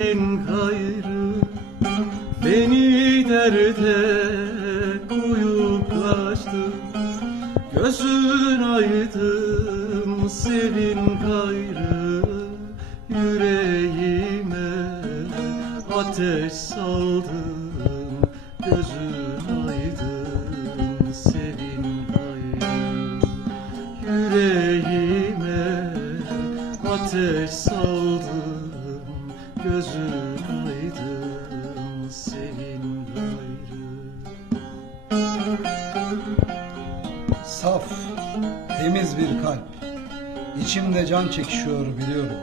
Gayrı beni derde koyup kaçtı Gözün aydın sevin gayrı Yüreğime ateş saldın. Gözün aydın sevin gayrı Yüreğime ateş saldım Gözün aydın sevin gayrı Saf, temiz bir kalp. İçimde can çekişiyor biliyorum.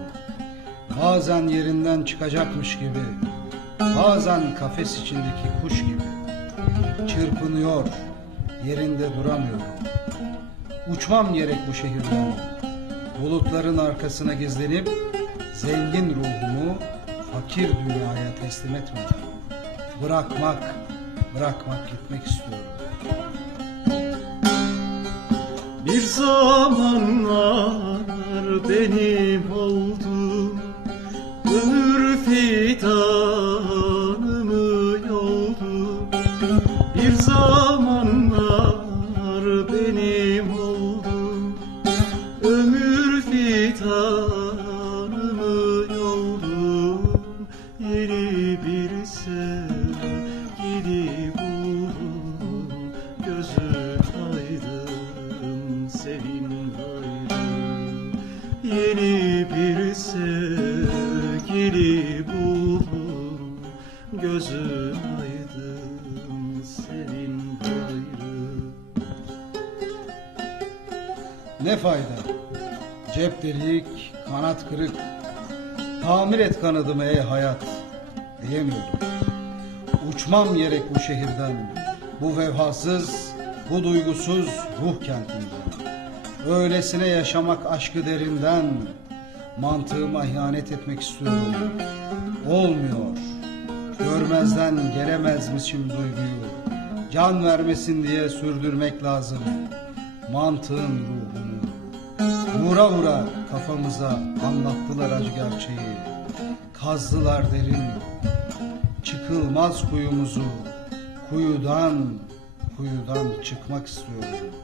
Bazen yerinden çıkacakmış gibi. Bazen kafes içindeki kuş gibi. Çırpınıyor, yerinde duramıyorum. Uçmam gerek bu şehirden. Bulutların arkasına gizlenip zengin ruhumu fakir dünyaya teslim etmeden. Bırakmak, bırakmak gitmek istiyorum. Bir zamanlar benim oldun Ömür fidanımı yoldu Bir zamanlar benim oldun Ömür fidanımı sevgili buldum Gözün aydın senin gayrı Yeni bir sevgili buldum Gözün aydın senin gayrı Ne fayda? Cep delik, kanat kırık. Tamir et kanadımı ey hayat. Diyemiyorum. Uçmam gerek bu şehirden. Bu vefasız, bu duygusuz ruh kentinden. Öylesine yaşamak aşkı derinden. Mantığıma ihanet etmek istiyorum. Olmuyor. Görmezden gelemezmişim duyguyu. Can vermesin diye sürdürmek lazım. Mantığın ruhunu. Vura vura kafamıza anlattılar acı gerçeği. Kazdılar derin. Çıkılmaz kuyumuzu. Kuyudan, kuyudan çıkmak istiyorum.